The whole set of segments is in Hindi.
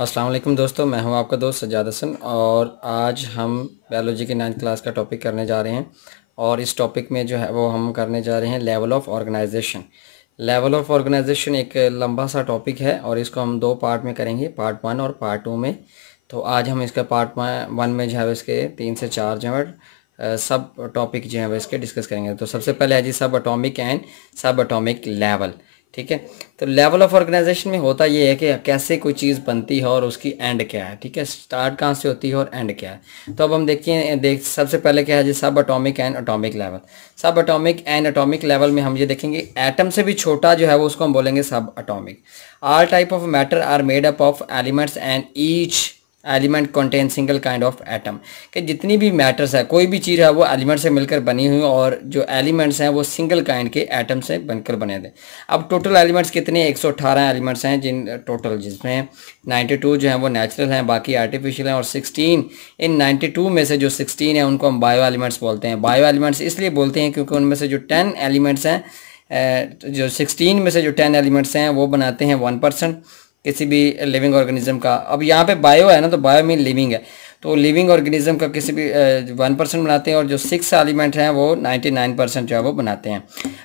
अस्सलाम वालेकुम दोस्तों, मैं हूं आपका दोस्त सज्जाद हसन और आज हम बायोलॉजी की 9th क्लास का टॉपिक करने जा रहे हैं। और इस टॉपिक में जो है वो हम करने जा रहे हैं level of organisation. Level of organisation एक लंबा सा टॉपिक है और इसको हम दो पार्ट में करेंगे, पार्ट 1 और पार्ट 2 में। तो आज हम इसका पार्ट 1 में जो है इसके 3 से 4 जो है सब टॉपिक जो है वो इसके डिस्कस करेंगे। तो सबसे पहले है जी सब एटॉमिक एंड सब एटॉमिक लेवल। ठीक है, तो लेवल ऑफ ऑर्गेनाइजेशन में होता ये है कि कैसे कोई चीज़ बनती है और उसकी एंड क्या है। ठीक है, स्टार्ट कहाँ से होती है और एंड क्या है। तो अब हम देख सबसे पहले क्या है जी सब एटॉमिक एंड एटॉमिक लेवल। सब एटॉमिक एंड एटॉमिक लेवल में हम ये देखेंगे एटम से भी छोटा जो है वो उसको हम बोलेंगे subatomic. All type of matter are made up of elements and each element contain single kind of atom. कि जितनी भी मैटर्स है, कोई भी चीज़ है वो एलिमेंट से मिलकर बनी हुई और जो एलिमेंट्स हैं वो सिंगल काइंड के एटम से बनकर बने थे। अब टोटल एलिमेंट्स कितने 118 एलिमेंट्स हैं जिसमें 92 जो हैं वो नेचुरल हैं, बाकी आर्टिफिशियल हैं। और 16 इन 92 में से जो 16 है उनको हम बायो एलिमेंट्स बोलते हैं। बायो एलिमेंट्स इसलिए बोलते हैं क्योंकि उनमें से जो 10 एलिमेंट्स हैं, जो 16 में से जो 10 एलिमेंट्स हैं वो बनाते हैं 1% किसी भी लिविंग ऑर्गेनिज्म का। अब यहाँ पे बायो है ना, तो बायो मीन लिविंग है, तो लिविंग ऑर्गेनिज्म का किसी भी 1% बनाते हैं और जो 6 एलिमेंट हैं वो 99% जो है वो बनाते हैं।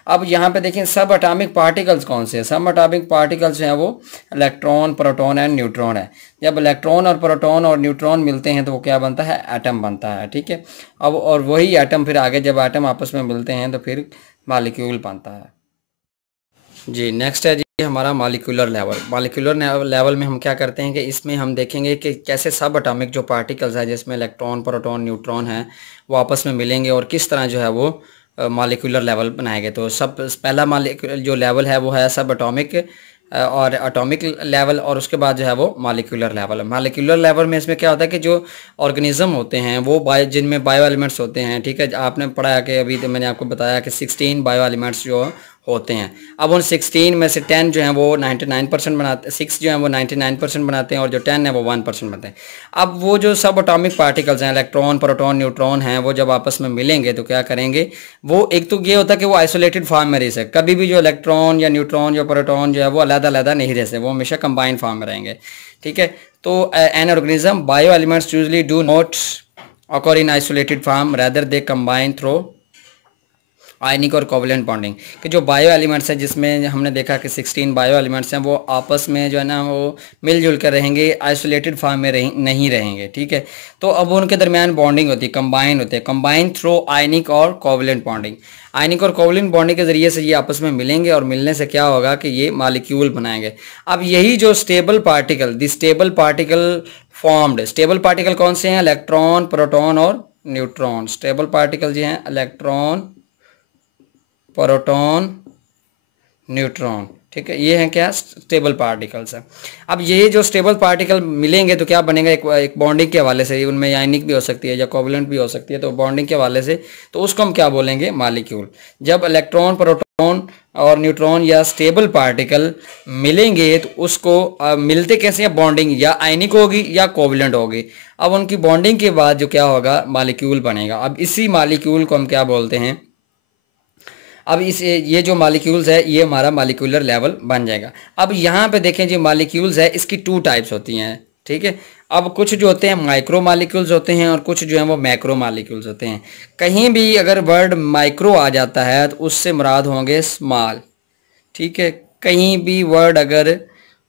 अब यहाँ पे देखें सब एटॉमिक पार्टिकल्स कौन से हैं। सब एटॉमिक पार्टिकल्स जो हैं वो इलेक्ट्रॉन, प्रोटॉन एंड न्यूट्रॉन है। जब इलेक्ट्रॉन और प्रोटॉन और न्यूट्रॉन मिलते हैं तो वो क्या बनता है, एटम बनता है। ठीक है, अब और वही एटम फिर आगे जब एटम आपस में मिलते हैं तो फिर मॉलिक्यूल बनता है जी। नेक्स्ट है जी हमारा मॉलिक्यूलर लेवल। मॉलिक्यूलर लेवल में हम क्या करते हैं कि इसमें हम देखेंगे कि कैसे सब एटॉमिक जो पार्टिकल्स है जिसमें इलेक्ट्रॉन, प्रोटॉन, न्यूट्रॉन हैं वो आपस में मिलेंगे और किस तरह जो है वो मॉलिक्यूलर लेवल बनाएंगे। तो सब पहला जो लेवल है वो है सब एटॉमिक और एटॉमिक लेवल, और उसके बाद जो है वो मॉलिक्यूलर लेवल। मॉलिक्यूलर लेवल में इसमें क्या होता है कि जो ऑर्गेनिज्म होते हैं वो जिनमें बायो एलिमेंट्स होते हैं। ठीक है, आपने पढ़ा है कि अभी तो मैंने आपको बताया कि 16 बायो एलिमेंट्स जो होते हैं। अब उन 16 में से 10 जो हैं वो 99% बनाते, 6 जो हैं वो 99% बनाते हैं और जो 10 है वो 1% बनाते हैं। अब वो जो सब एटॉमिक पार्टिकल्स हैं, इलेक्ट्रॉन, प्रोटॉन, न्यूट्रॉन हैं, वो जब आपस में मिलेंगे तो क्या करेंगे, वो एक तो ये होता है कि वो आइसोलेटेड फॉर्म में रह सकते। कभी भी जो इलेक्ट्रॉन या न्यूट्रॉन या प्रोटॉन जो है वो अलग अलग नहीं रह सकते, वो हमेशा कंबाइंड फॉर्म में रहेंगे। ठीक है, तो an organism bio elements usually do not occur in isolated form, rather they combine through आयनिक और कोवलेंट बॉन्डिंग। कि जो बायो एलिमेंट्स हैं जिसमें हमने देखा कि 16 बायो एलिमेंट्स हैं वो आपस में जो है ना वो मिलजुल कर रहेंगे, आइसोलेटेड फॉर्म में नहीं रहेंगे। ठीक है, तो अब उनके दरमियान बॉन्डिंग होती है, कंबाइन होते हैं, कंबाइन थ्रू आयनिक और कोवलेंट बॉन्डिंग। आयनिक और कोवलेंट बॉन्डिंग के ज़रिए से ये आपस में मिलेंगे और मिलने से क्या होगा कि ये मॉलिक्यूल बनाएंगे। अब यही जो stable particle, the stable particle formed, stable particle कौन से हैं, इलेक्ट्रॉन, प्रोटॉन और न्यूट्रॉन। स्टेबल पार्टिकल जो हैं इलेक्ट्रॉन, प्रोटॉन, न्यूट्रॉन। ठीक है, ये हैं क्या, स्टेबल पार्टिकल्स हैं। अब ये जो स्टेबल पार्टिकल मिलेंगे तो क्या बनेगा, एक बॉन्डिंग के हवाले से, उनमें आयनिक भी हो सकती है या कोवलेंट भी हो सकती है, तो बॉन्डिंग के हवाले से तो उसको हम क्या बोलेंगे, मॉलिक्यूल। जब इलेक्ट्रॉन, प्रोटॉन और न्यूट्रॉन या स्टेबल पार्टिकल मिलेंगे तो उसको मिलते कैसे हैं, बॉन्डिंग या आयनिक होगी या कोवलेंट होगी। अब उनकी बॉन्डिंग के बाद जो क्या होगा, मॉलिक्यूल बनेगा। अब इसी मॉलिक्यूल को हम क्या बोलते हैं, अब ये जो मॉलिक्यूल्स है ये हमारा मॉलिक्यूलर लेवल बन जाएगा। अब यहाँ पे देखें जो मॉलिक्यूल्स है इसकी 2 टाइप्स होती हैं। ठीक है, अब कुछ जो होते हैं माइक्रो मॉलिक्यूल्स होते हैं और कुछ जो है वो मैक्रो मॉलिक्यूल्स होते हैं। कहीं भी अगर वर्ड माइक्रो आ जाता है तो उससे मुराद होंगे स्मॉल। ठीक है, कहीं भी वर्ड अगर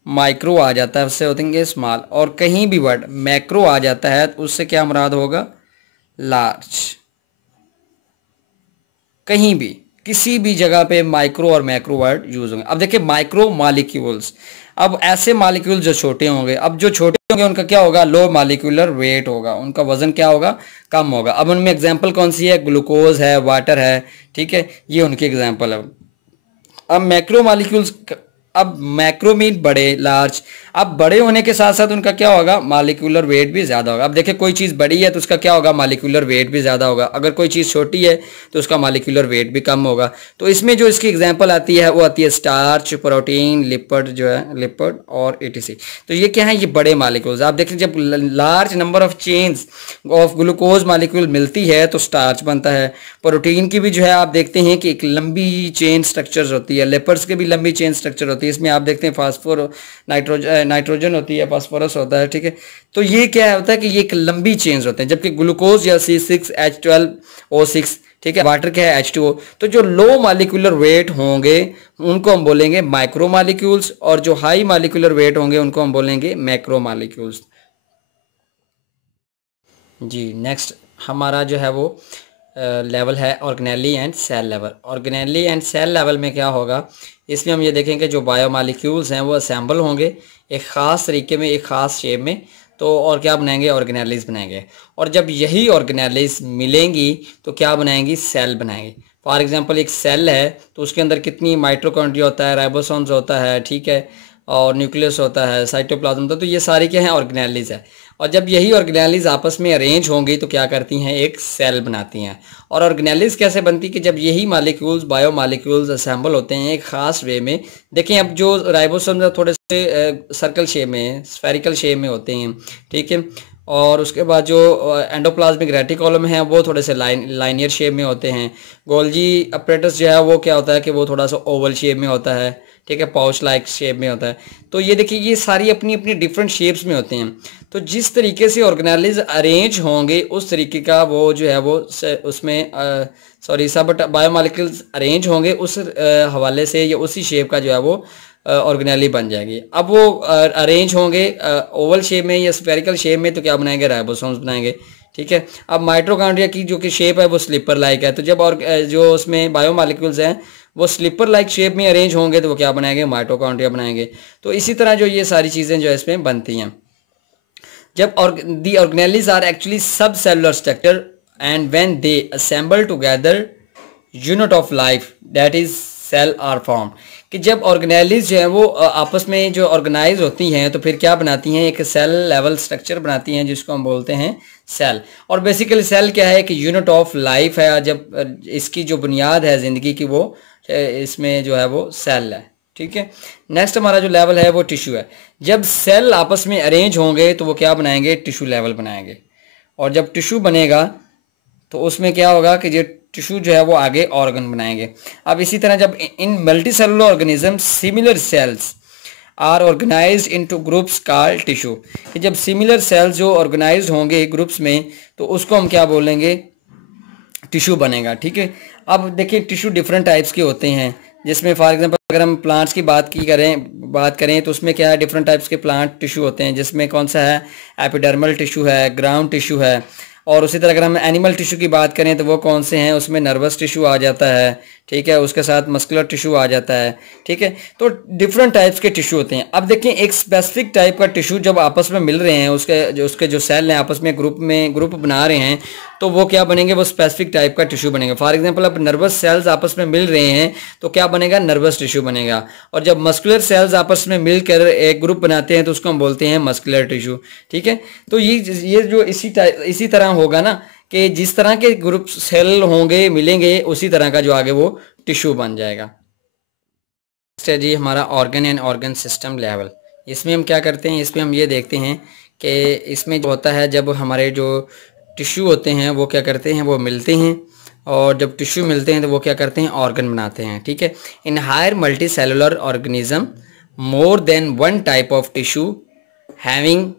माइक्रो आ जाता है उससे होंगे स्मॉल, और कहीं भी वर्ड मैक्रो आ जाता है तो उससे क्या मुराद होगा, लार्ज। कहीं भी किसी भी जगह पे माइक्रो और मैक्रो वर्ड यूज होंगे। अब देखिए माइक्रो मॉलिक्यूल्स, अब ऐसे मॉलिक्यूल जो छोटे होंगे, अब जो छोटे होंगे उनका क्या होगा, लो मॉलिक्यूलर वेट होगा, उनका वजन क्या होगा, कम होगा। अब उनमें एग्जांपल कौन सी है, ग्लूकोज है, वाटर है। ठीक है, ये उनकी एग्जांपल है। अब मैक्रो मॉलिक्यूल्स, अब मैक्रो मीन बड़े, लार्ज। अब बड़े होने के साथ साथ उनका क्या होगा, मॉलिक्यूलर वेट भी ज़्यादा होगा। अब देखिए कोई चीज़ बड़ी है तो उसका क्या होगा, मॉलिक्यूलर वेट भी ज़्यादा होगा। अगर कोई चीज़ छोटी है तो उसका मॉलिक्यूलर वेट भी कम होगा। तो इसमें जो इसकी एग्जांपल आती है वो आती है स्टार्च, प्रोटीन, लिपिड जो है, लिपिड और एटीसी। तो ये क्या है, ये बड़े मॉलिक्यूल्स। आप देखें जब large number of chains of glucose molecule मिलती है तो स्टार्च बनता है। प्रोटीन की भी जो है आप देखते हैं कि एक लंबी चेन स्ट्रक्चर्स होती है, लिपिड्स के भी लंबी चेन स्ट्रक्चर होती है। इसमें आप देखते हैं फास्फोर, नाइट्रोजन होती है, फास्फोरस होता है, ठीक है। तो ये क्या होता है कि ये एक लंबी चेन्स होते हैं, जबकि ग्लूकोज या C6H12O6, ठीक है, वाटर क्या है H2O। तो जो लो मालिकुलर वेट होंगे उनको हम बोलेंगे माइक्रो मालिक्यूल्स, और जो हाई मालिकुलर वेट होंगे उनको हम बोलेंगे मैक्रो मालिक्यूल्स। जी, नेक्स्ट हमारा जो है वो लेवल है organelle and cell level. Organelle and cell level में क्या होगा, इसमें हम ये देखेंगे जो बायोमालिक्यूल्स हैं वो असेंबल होंगे एक ख़ास तरीके में, एक ख़ास शेप में, तो और क्या बनाएंगे, ऑर्गेनेलीज बनाएंगे। और जब यही ऑर्गेनेलीज मिलेंगी तो क्या बनाएंगी, सेल बनाएंगे। फॉर एग्जांपल एक सेल है तो उसके अंदर कितनी माइटोकॉन्ड्रिया होता है, राइबोसोम्स होता है, ठीक है, और न्यूक्लियस होता है, साइटोप्लाज्म होता है, तो ये सारी क्या है, ऑर्गेनेलीज है। और जब यही ऑर्गेनेलीज आपस में अरेंज होंगी तो क्या करती हैं, एक सेल बनाती हैं। और ऑर्गेनेलीज कैसे बनती है कि जब यही मालिक्यूल्स, बायो मालिक्यूल्स असेंबल होते हैं एक ख़ास वे में। देखें अब जो राइबोसोम थोड़े से सर्कल शेप में, स्फेरिकल शेप में होते हैं, ठीक है, और उसके बाद जो एंडोप्लाज्मिक रेटिकुलम है वो थोड़े से लाइनियर शेप में होते हैं। गोल्जी अपरेटस जो है वो क्या होता है कि वो थोड़ा सा ओवल शेप में होता है, ठीक है, पाउच लाइक शेप में होता है। तो ये देखिए ये सारी अपनी अपनी डिफरेंट शेप्स में होते हैं। तो जिस तरीके से ऑर्गेनेलीज अरेंज होंगे उस तरीके का वो जो है वो उसमें सब बायोमॉलिक्यूल्स अरेंज होंगे उस हवाले से, या उसी शेप का जो है वो ऑर्गेनेली बन जाएगी। अब वो अरेंज होंगे ओवल शेप में या स्फेरिकल शेप में, तो क्या बनाएंगे, राइबोसोम्स बनाएंगे, ठीक है। अब माइटोकॉन्ड्रिया की जो कि शेप है वो स्लीपर लाइक है, तो जब और जो उसमें बायोमॉलिक्यूल्स हैं वो स्लीपर लाइक शेप में अरेंज होंगे तो वो क्या बनाएंगे, माइटोकॉन्ड्रिया बनाएंगे। तो इसी तरह जो ये सारी चीज़ें जो इसमें बनती हैं। जब the organelles are actually subcellular structure and when they assemble together unit of life that is cell are form, कि जब ऑर्गेनेलीज जो है वो आपस में जो ऑर्गेनाइज होती हैं तो फिर क्या बनाती हैं, एक सेल लेवल स्ट्रक्चर बनाती हैं जिसको हम बोलते हैं सेल। और बेसिकली सेल क्या है कि यूनिट ऑफ लाइफ है, जब इसकी जो बुनियाद है ज़िंदगी की वो इसमें जो है वो सेल है, ठीक है। नेक्स्ट हमारा जो लेवल है वो टिश्यू है। जब सेल आपस में अरेंज होंगे तो वो क्या बनाएंगे, टिश्यू लेवल बनाएंगे। और जब टिश्यू बनेगा तो उसमें क्या होगा कि जो टिश्यू जो है वो आगे ऑर्गन बनाएंगे। अब इसी तरह जब in multi cellular organism similar cells are organized into groups called tissue, कि जब सिमिलर सेल्स जो ऑर्गेनाइज्ड होंगे ग्रुप्स में तो उसको हम क्या बोलेंगे, टिश्यू बनेगा, ठीक है। अब देखिए टिश्यू डिफरेंट टाइप्स के होते हैं, जिसमें फॉर एग्जांपल अगर हम प्लांट्स की बात करें तो उसमें क्या है, डिफरेंट टाइप्स के प्लांट टिश्यू होते हैं, जिसमें कौन सा है, एपिडर्मल टिश्यू है, ग्राउंड टिश्यू है। और उसी तरह अगर हम एनिमल टिश्यू की बात करें तो वो कौन से हैं, उसमें नर्वस टिश्यू आ जाता है, ठीक है, उसके साथ मस्कुलर टिश्यू आ जाता है, ठीक है। तो डिफरेंट टाइप्स के टिश्यू होते हैं। अब देखिए एक स्पेसिफिक टाइप का टिश्यू जब आपस में मिल रहे हैं, उसके जो सेल हैं आपस में ग्रुप बना रहे हैं, तो वो क्या बनेंगे, वो स्पेसिफिक टाइप का टिश्यू बनेगा। फॉर एग्जांपल अब नर्वस सेल्स आपस में मिल रहे हैं तो क्या बनेगा, नर्वस टिश्यू बनेगा। और जब मस्कुलर सेल्स आपस में मिलकर एक ग्रुप बनाते हैं तो उसको हम बोलते हैं मस्कुलर टिश्यू, ठीक है। तो ये जो इसी तरह होगा ना कि जिस तरह के ग्रुप सेल होंगे मिलेंगे उसी तरह का जो आगे वो टिश्यू बन जाएगा। नेक्स्ट है जी हमारा organ and organ system level. इसमें हम क्या करते हैं, इसमें हम ये देखते हैं कि इसमें जो होता है जब हमारे जो टिश्यू होते हैं वो क्या करते हैं, वो मिलते हैं, और जब टिश्यू मिलते हैं तो वो क्या करते हैं, ऑर्गन बनाते हैं, ठीक है। In higher multi cellular organism more than one type of tissue having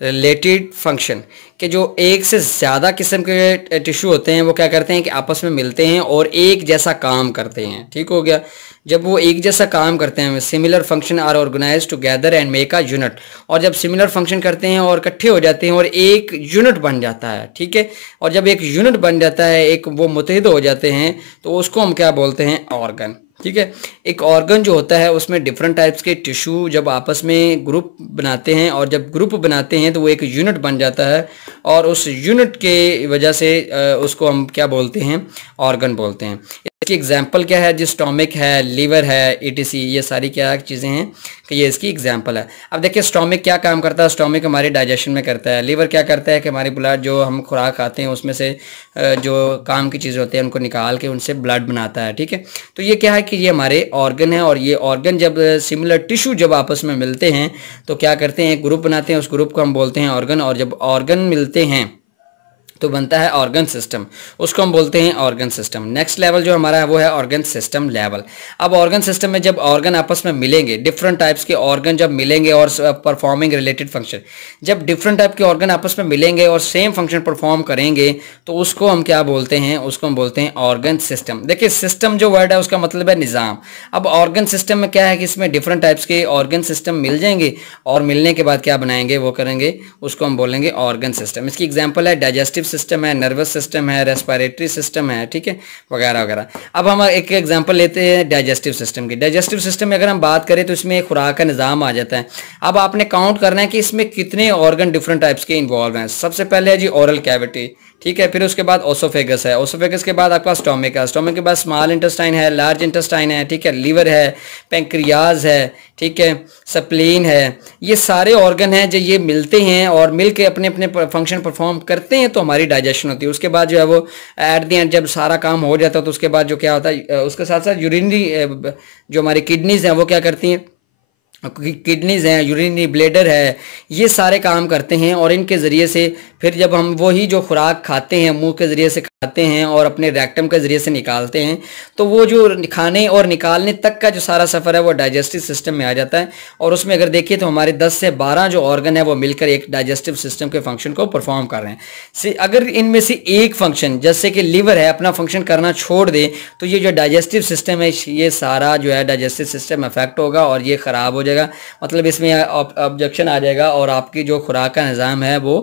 related function, कि जो एक से ज़्यादा किस्म के टिश्यू होते हैं वो क्या करते हैं कि आपस में मिलते हैं और एक जैसा काम करते हैं, ठीक हो गया। जब वो एक जैसा काम करते हैं, similar function are organise together and make a unit, और जब सिमिलर फंक्शन करते हैं और इकट्ठे हो जाते हैं और एक यूनिट बन जाता है, ठीक है। और जब एक यूनिट बन जाता है, एक वो मुत्तहिद हो जाते हैं, तो उसको हम क्या बोलते हैं, ऑर्गन, ठीक है। एक ऑर्गन जो होता है उसमें डिफरेंट टाइप्स के टिश्यू जब आपस में ग्रुप बनाते हैं, और जब ग्रुप बनाते हैं तो वो एक यूनिट बन जाता है, और उस यूनिट के वजह से उसको हम क्या बोलते हैं, ऑर्गन बोलते हैं। इसकी एग्जांपल क्या है, जो स्टोमिक है, लीवर है, ईटीसी, ये सारी क्या चीज़ें हैं कि ये इसकी एग्जांपल है। अब देखिए स्टोमिक क्या काम करता है, स्टोमिक हमारे डाइजेशन में करता है। लीवर क्या करता है कि हमारी ब्लड जो हम खुराक खाते हैं उसमें से जो काम की चीज़ें होती हैं उनको निकाल के उनसे ब्लड बनाता है, ठीक है। तो ये क्या है कि ये हमारे ऑर्गन है, और ये ऑर्गन जब सिमिलर टिश्यू जब आपस में मिलते हैं तो क्या करते हैं, ग्रुप बनाते हैं, उस ग्रुप को हम बोलते हैं ऑर्गन। और जब ऑर्गन मिलते हैं तो बनता है ऑर्गन सिस्टम, उसको हम बोलते हैं ऑर्गन सिस्टम। नेक्स्ट लेवल जो हमारा है वो है ऑर्गन सिस्टम लेवल। अब ऑर्गन सिस्टम में जब ऑर्गन आपस में मिलेंगे, डिफरेंट टाइप्स के ऑर्गन जब मिलेंगे और परफॉर्मिंग रिलेटेड फंक्शन, जब डिफरेंट टाइप के ऑर्गन आपस में मिलेंगे और सेम फंक्शन परफॉर्म करेंगे तो उसको हम क्या बोलते हैं, उसको हम बोलते हैं ऑर्गन सिस्टम। देखिए सिस्टम जो वर्ड है उसका मतलब है निज़ाम। अब ऑर्गन सिस्टम में क्या है कि इसमें डिफरेंट टाइप्स के ऑर्गन सिस्टम मिल जाएंगे और मिलने के बाद क्या बनाएंगे, वो करेंगे, उसको हम बोलेंगे ऑर्गन सिस्टम। इसकी एग्जांपल है डाइजेस्टिव सिस्टम है, नर्वस सिस्टम है, रेस्पिरेटरी सिस्टम है, ठीक है, वगैरह वगैरह। अब हम एक एग्जांपल लेते हैं डाइजेस्टिव सिस्टम की। डाइजेस्टिव सिस्टम में अगर हम बात करें तो इसमें खुराक का निज़ाम आ जाता है। अब आपने काउंट करना है कि इसमें कितने ऑर्गन डिफरेंट टाइप्स के इन्वॉल्व हैं। सबसे पहले है जी ओरल कैविटी, ठीक है, फिर उसके बाद ओसोफेगस है, ओसोफेगस के बाद आपका स्टोमिक है, स्टोमिक के बाद स्मॉल इंटेस्टाइन है, लार्ज इंटेस्टाइन है, ठीक है, लीवर है, पेंक्रियाज है, ठीक है, स्प्लीन है। ये सारे ऑर्गन हैं जो ये मिलते हैं और मिल के अपने अपने फंक्शन परफॉर्म करते हैं तो हमारी डाइजेशन होती है। उसके बाद जो है वो एट द एंड जब सारा काम हो जाता है तो उसके बाद जो क्या होता है, उसके साथ साथ यूरिनरी जो हमारी किडनीज हैं वो क्या करती हैं, किडनीज हैं, यूरिनरी ब्लैडर है, ये सारे काम करते हैं और इनके ज़रिए से फिर जब हम वही जो खुराक खाते हैं मुंह के ज़रिए से खाते हैं और अपने रेक्टम के ज़रिए से निकालते हैं तो वो जो खाने और निकालने तक का जो सारा सफ़र है वो डाइजेस्टिव सिस्टम में आ जाता है। और उसमें अगर देखिए तो हमारे 10 से 12 जो ऑर्गन है वो मिलकर एक डाइजेस्टिव सिस्टम के फंक्शन को परफॉर्म कर रहे हैं। अगर इनमें से एक फंक्शन जैसे कि लीवर है अपना फंक्शन करना छोड़ दे तो ये जो डाइजेस्टिव सिस्टम है ये सारा जो है डाइजेस्टिव सिस्टम अफेक्ट होगा और ये ख़राब हो जाएगा, मतलब इसमें ऑब्जेक्शन आ जाएगा और आपकी जो खुराक का निज़ाम है वो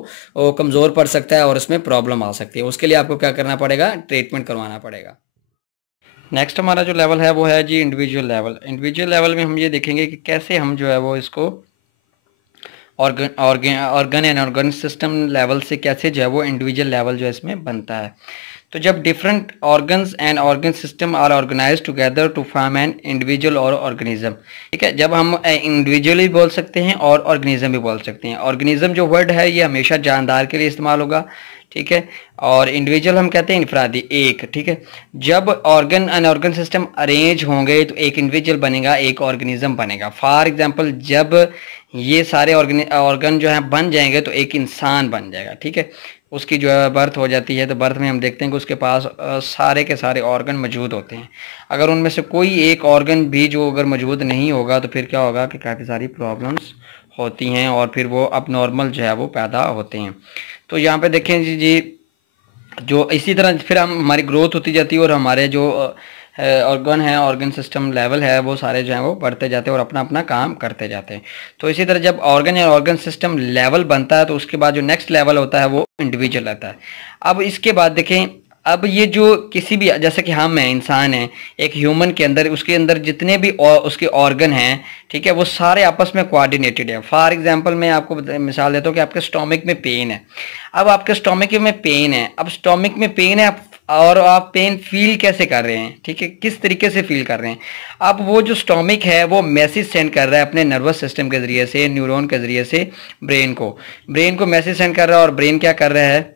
कमज़ोर पड़ सकता है और इसमें प्रॉब्लम आ सकती है। उसके लिए आपको क्या करना पड़ेगा, ट्रीटमेंट करवाना पड़ेगा। नेक्स्ट हमारा जो लेवल है वो है जी इंडिविजुअल लेवल। इंडिविजुअल लेवल में हम ये देखेंगे कि कैसे हम जो है वो इसको organ and organ system level से कैसे जो है वो इंडिविजुअल लेवल जो है इसमें बनता है। तो जब different organs and organ system are organise together to form an individual or organism, ठीक है, जब हम इंडिविजुअल भी बोल सकते हैं और ऑर्गेनिज्म भी बोल सकते हैं। ऑर्गेनिज्म जो वर्ड है ये हमेशा जानदार के लिए इस्तेमाल होगा, ठीक है, और इंडिविजुअल हम कहते हैं इनफरादी, एक, ठीक है। जब organ and organ system arrange होंगे तो एक इंडिविजुअल बनेगा, एक ऑर्गेनिज्म बनेगा। फॉर एग्जांपल जब ये सारे ऑर्गन जो हैं बन जाएंगे तो एक इंसान बन जाएगा, ठीक है। उसकी जो है बर्थ हो जाती है तो बर्थ में हम देखते हैं कि उसके पास सारे के सारे ऑर्गन मौजूद होते हैं। अगर उनमें से कोई एक ऑर्गन भी जो अगर मौजूद नहीं होगा तो फिर क्या होगा कि काफ़ी सारी प्रॉब्लम्स होती हैं और फिर वो अब नॉर्मल जो है वो पैदा होते हैं। तो यहाँ पे देखें जी जो इसी तरह फिर हमारी ग्रोथ होती जाती है और हमारे जो ऑर्गन है, ऑर्गन सिस्टम लेवल है, वो सारे जो हैं वो बढ़ते जाते हैं और अपना अपना काम करते जाते हैं। तो इसी तरह जब ऑर्गन या ऑर्गन सिस्टम लेवल बनता है तो उसके बाद जो नेक्स्ट लेवल होता है वो इंडिविजुअल रहता है। अब इसके बाद देखें, अब ये जो किसी भी जैसे कि हम हैं, इंसान हैं, एक ह्यूमन के अंदर उसके अंदर जितने भी उसके ऑर्गन हैं, ठीक है, वो सारे आपस में कोऑर्डिनेटेड है। फॉर एग्जांपल मैं आपको मिसाल देता हूँ कि आपके स्टोमिक में पेन है। अब आपके स्टोमिक में पेन है, अब स्टोमिक में पेन है और आप पेन फील कैसे कर रहे हैं, ठीक है, किस तरीके से फील कर रहे हैं। अब वो जो स्टोमिक है वो मैसेज सेंड कर रहा है अपने नर्वस सिस्टम के ज़रिए से, न्यूरॉन के ज़रिए से ब्रेन को मैसेज सेंड कर रहा है और ब्रेन क्या कर रहा है,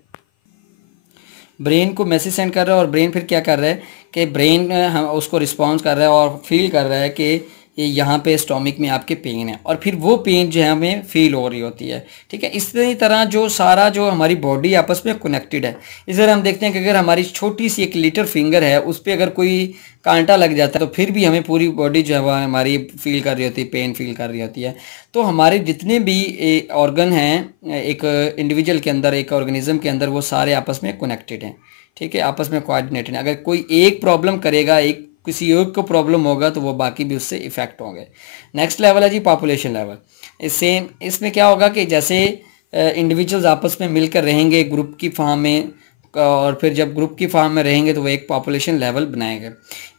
ब्रेन को मैसेज सेंड कर रहा है और ब्रेन फिर क्या कर रहा है कि ब्रेन हम उसको रिस्पॉन्स कर रहा है और फील कर रहा है कि यहाँ पे स्टोमिक में आपके पेन है और फिर वो पेन जो है हमें फील हो रही होती है, ठीक है। इसी तरह जो सारा जो हमारी बॉडी आपस में कनेक्टेड है। इस तरह हम देखते हैं कि अगर हमारी छोटी सी एक लिटिल फिंगर है उस पर अगर कोई कांटा लग जाता है तो फिर भी हमें पूरी बॉडी जो है वो हमारी फील कर रही होती है, पेन फील कर रही होती है। तो हमारे जितने भी ऑर्गन हैं एक इंडिविजुअल के अंदर, एक ऑर्गेनिज्म के अंदर, वो सारे आपस में कनेक्टेड हैं, ठीक है, आपस में कोऑर्डिनेटेड है। अगर कोई एक प्रॉब्लम करेगा, एक किसी एक को प्रॉब्लम होगा तो वो बाकी भी उससे इफेक्ट होंगे। नेक्स्ट लेवल है जी पॉपुलेशन लेवल। इसमें क्या होगा कि जैसे इंडिविजुअल्स आपस में मिलकर रहेंगे ग्रुप की फॉर्म में और फिर जब ग्रुप की फॉर्म में रहेंगे तो वो एक पॉपुलेशन लेवल बनाएंगे।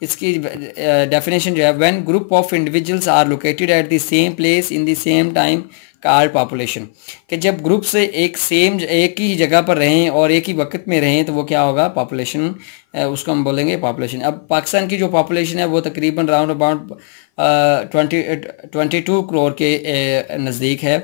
इसकी डेफिनेशन जो है, when group of individuals are located at the same place in the same time called population, कि जब ग्रुप से एक ही जगह पर रहें और एक ही वक्त में रहें तो वो क्या होगा, पॉपुलेशन, उसको हम बोलेंगे पॉपुलेशन। अब पाकिस्तान की जो पॉपुलेशन है वो तकरीबन राउंड अबाउट 22 करोड़ के नज़दीक है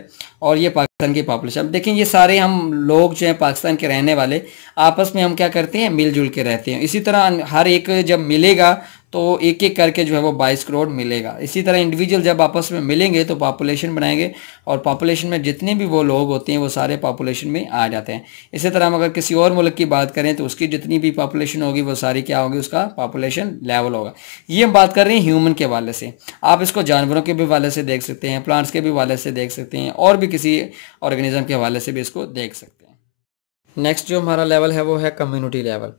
और ये पाकिस्तान की पॉपुलेशन। अब देखें ये सारे हम लोग जो हैं पाकिस्तान के रहने वाले आपस में हम क्या करते हैं, मिलजुल के रहते हैं। इसी तरह हर एक जब मिलेगा तो एक एक करके जो है वो 22 करोड़ मिलेगा। इसी तरह इंडिविजुअल जब आपस में मिलेंगे तो पॉपुलेशन बनाएंगे, और पॉपुलेशन में जितने भी वो लोग होते हैं वो सारे पॉपुलेशन में आ जाते हैं। इसी तरह हम अगर किसी और मुल्क की बात करें तो उसकी जितनी भी पॉपुलेशन होगी वो सारी क्या होगी, उसका पॉपुलेशन लेवल होगा। ये हम बात कर रहे हैं ह्यूमन के हवाले से। आप इसको जानवरों के भी हवाले से देख सकते हैं, प्लांट्स के भी हवाले से देख सकते हैं, और भी किसी ऑर्गेनिज्म के हवाले से भी इसको देख सकते हैं। नेक्स्ट जो हमारा लेवल है वो है कम्युनिटी लेवल।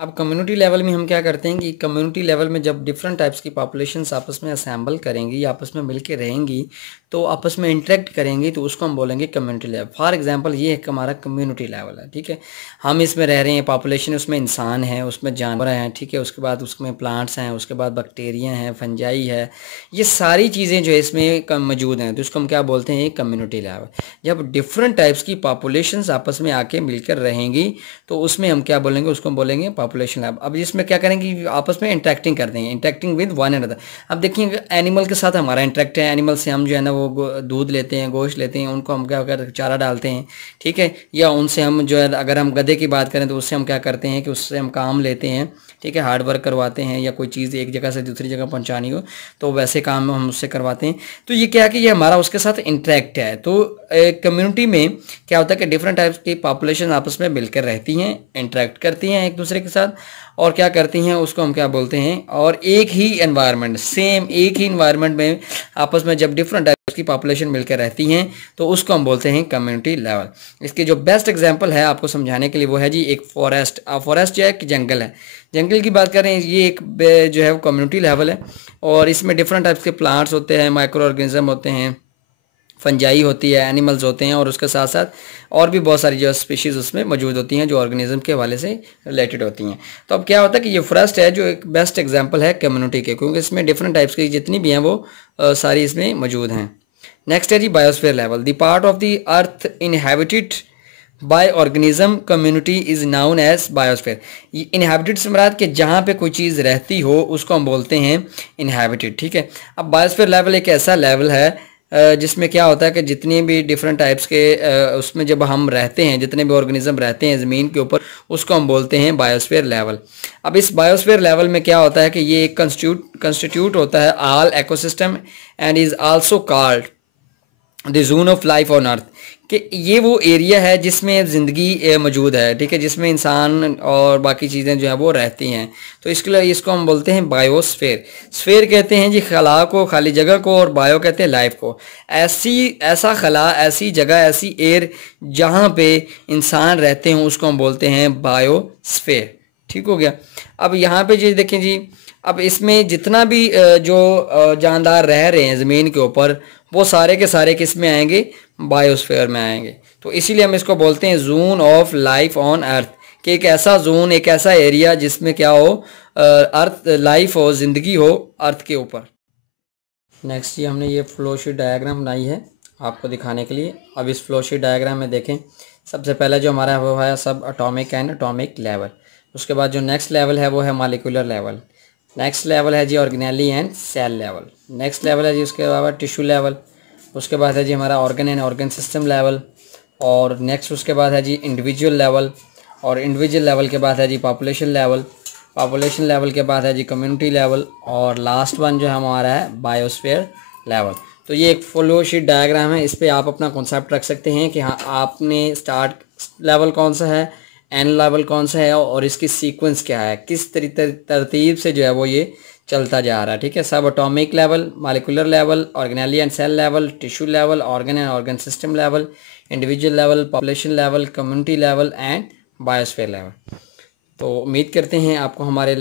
अब कम्युनिटी लेवल में हम क्या करते हैं कि कम्युनिटी लेवल में जब डिफरेंट टाइप्स की पॉपुलेशंस आपस में असेंबल करेंगी, आपस में मिलकर रहेंगी, तो आपस में इंटरेक्ट करेंगी, तो उसको हम बोलेंगे कम्युनिटी लेवल। फॉर एग्जांपल ये एक हमारा कम्युनिटी लेवल है, ठीक है। हम इसमें रह रहे हैं, पॉपुलेशन उसमें इंसान है, उसमें जानवर हैं, ठीक है, उसके बाद उसमें प्लांट्स हैं, उसके बाद बैक्टीरिया हैं, फंजाई है, ये सारी चीज़ें जो है इसमें मौजूद हैं, तो इसको हम क्या बोलते हैं, कम्युनिटी लेवल। जब डिफरेंट टाइप्स की पॉपुलेशंस आपस में आके मिलकर रहेंगी तो उसमें हम क्या बोलेंगे, उसको हम बोलेंगे पॉपुलेशन लेवल। अब इसमें क्या करेंगे, आपस में इंटरेक्टिंग कर देंगे, इंटरेक्टिंग विद वन अनदर। अब देखिए एनिमल के साथ हमारा इंटरेक्ट है, एनिमल से हम जो है ना वो दूध लेते हैं, गोश्त लेते हैं, उनको हम क्या कर चारा डालते हैं, ठीक है, या उनसे हम जो है, अगर हम गधे की बात करें तो उससे हम क्या करते हैं कि उससे हम काम लेते हैं, ठीक है, हार्ड वर्क करवाते हैं, या कोई चीज़ एक जगह से दूसरी जगह पहुंचानी हो तो वैसे काम हम उससे करवाते हैं। तो ये क्या है कि ये हमारा उसके साथ इंटरेक्ट है। तो कम्युनिटी में क्या होता है कि डिफरेंट टाइप्स की पॉपुलेशन आपस में मिलकर रहती हैं, इंटरेक्ट करती हैं एक दूसरे के साथ, और क्या करती हैं उसको हम क्या बोलते हैं, और एक ही एनवायरनमेंट, सेम एक ही एनवायरनमेंट में आपस में जब डिफरेंट टाइप्स की पॉपुलेशन मिलकर रहती हैं तो उसको हम बोलते हैं कम्युनिटी लेवल। इसके जो बेस्ट एग्जांपल है आपको समझाने के लिए वो है जी एक फॉरेस्ट। फॉरेस्ट जो है कि जंगल है, जंगल की बात करें, ये एक जो है वो कम्युनिटी लेवल है, और इसमें डिफरेंट टाइप्स के प्लांट्स होते हैं, माइक्रो ऑर्गेनिज्म होते हैं, फंजाई होती है, एनिमल्स होते हैं, और उसके साथ साथ और भी बहुत सारी जो स्पीशीज़ उसमें मौजूद होती हैं जो ऑर्गेनिज्म के हवाले से रिलेटेड होती हैं। तो अब क्या होता है कि ये फॉरेस्ट है जो एक बेस्ट एग्जांपल है कम्युनिटी के, क्योंकि इसमें डिफरेंट टाइप्स की जितनी भी हैं वो सारी इसमें मौजूद हैं। नेक्स्ट है जी biosphere level. The part of the earth inhabited by organism community is known as biosphere. Inhabited से मुराद कि जहाँ पे कोई चीज़ रहती हो उसको हम बोलते हैं इनहैबिटेड, ठीक है। अब बायोस्फीयर लेवल एक ऐसा लेवल है जिसमें क्या होता है कि जितनी भी डिफरेंट टाइप्स के उसमें जब हम रहते हैं, जितने भी ऑर्गेनिज्म रहते हैं ज़मीन के ऊपर, उसको हम बोलते हैं बायोस्फीयर लेवल। अब इस बायोस्फीयर लेवल में क्या होता है कि ये एक कंस्टिट्यूट होता है all ecosystem and is also called the zone of life on earth, कि ये वो एरिया है जिसमें ज़िंदगी मौजूद है, ठीक है, जिसमें इंसान और बाकी चीज़ें जो हैं वो रहती हैं। तो इसके लिए इसको हम बोलते हैं बायोस्फीयर। स्फीयर कहते हैं जी खला को, खाली जगह को, और बायो कहते हैं लाइफ को। ऐसा खला, ऐसी जगह, ऐसी एयर जहाँ पे इंसान रहते हैं उसको हम बोलते हैं बायोस्फीयर, ठीक हो गया। अब यहाँ पे जी देखें जी, अब इसमें जितना भी जो जानदार रह रहे हैं ज़मीन के ऊपर वो सारे के सारे किस में आएंगे, बायोस्फीयर में आएंगे। तो इसीलिए हम इसको बोलते हैं zone of life on earth, कि एक ऐसा जोन, एक ऐसा एरिया जिसमें क्या हो, अर्थ लाइफ हो, ज़िंदगी हो अर्थ के ऊपर। नेक्स्ट ये हमने ये फ्लो शीट डायग्राम बनाई है आपको दिखाने के लिए। अब इस फ्लो शीट डायग्राम में देखें, सबसे पहले जो हमारा वो है सब एटॉमिक एंड एटॉमिक लेवल। उसके बाद जो नेक्स्ट लेवल है वो है मॉलिक्यूलर लेवल। नेक्स्ट लेवल है जी organelle and cell level. Next level है जी उसके अलावा टिश्यू लेवल। उसके बाद है जी हमारा organ and organ system level. और नेक्स्ट उसके बाद है जी इंडिविजुअल लेवल। और इंडिविजुअल लेवल के बाद है जी पॉपुलेशन लेवल। पॉपुलेशन लेवल के बाद है जी कम्युनिटी लेवल। और लास्ट वन जो हमारा है बायोस्फीयर लेवल। तो ये एक फ्लो शीट डायग्राम है, इस पर आप अपना कॉन्सेप्ट रख सकते हैं कि हाँ आपने स्टार्ट लेवल कौन सा है, एंड लेवल कौन सा है, और इसकी सीक्वेंस क्या है, किस तरतीब से जो है वो ये चलता जा रहा है, ठीक है। Subatomic level, molecular level, organelle and cell level, tissue level, organ and organ system level, individual level, population level, community level and biosphere level. तो उम्मीद करते हैं आपको हमारे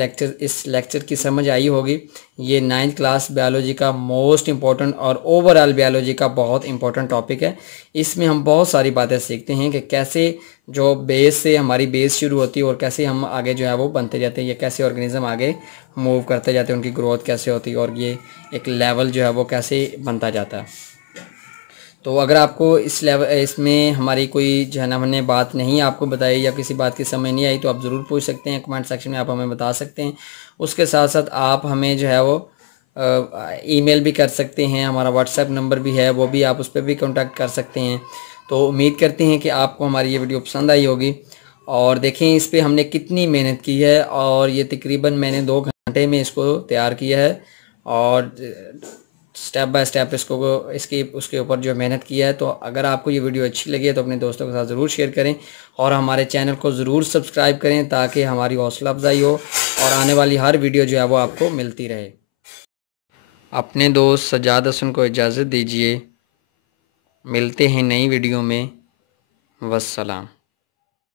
इस लेक्चर की समझ आई होगी। ये 9th क्लास बायोलॉजी का मोस्ट इम्पॉर्टेंट और ओवरऑल बायोलॉजी का बहुत इंपॉर्टेंट टॉपिक है। इसमें हम बहुत सारी बातें सीखते हैं कि कैसे जो बेस से हमारी बेस शुरू होती है और कैसे हम आगे जो है वो बनते जाते हैं, या कैसे ऑर्गेनिज्म आगे मूव करते जाते हैं, उनकी ग्रोथ कैसे होती है, और ये एक लेवल जो है वो कैसे बनता जाता है। तो अगर आपको इसमें हमारी कोई जो है ना हमने बात नहीं आपको बताई या किसी बात की समझ नहीं आई तो आप ज़रूर पूछ सकते हैं, कमेंट सेक्शन में आप हमें बता सकते हैं। उसके साथ साथ आप हमें जो है वो ईमेल भी कर सकते हैं, हमारा व्हाट्सएप नंबर भी है, वो भी आप उस पर भी कांटेक्ट कर सकते हैं। तो उम्मीद करते हैं कि आपको हमारी ये वीडियो पसंद आई होगी। और देखें इस पर हमने कितनी मेहनत की है, और ये तकरीबन मैंने 2 घंटे घंटे में इसको तैयार किया है और स्टेप बाय स्टेप उसके ऊपर जो मेहनत किया है। तो अगर आपको ये वीडियो अच्छी लगी है तो अपने दोस्तों के साथ ज़रूर शेयर करें और हमारे चैनल को ज़रूर सब्सक्राइब करें ताकि हमारी हौसला अफजाई हो और आने वाली हर वीडियो जो है वो आपको मिलती रहे। अपने दोस्त सज्जाद हसन को इजाज़त दीजिए। मिलते हैं नई वीडियो में। वस्सलाम।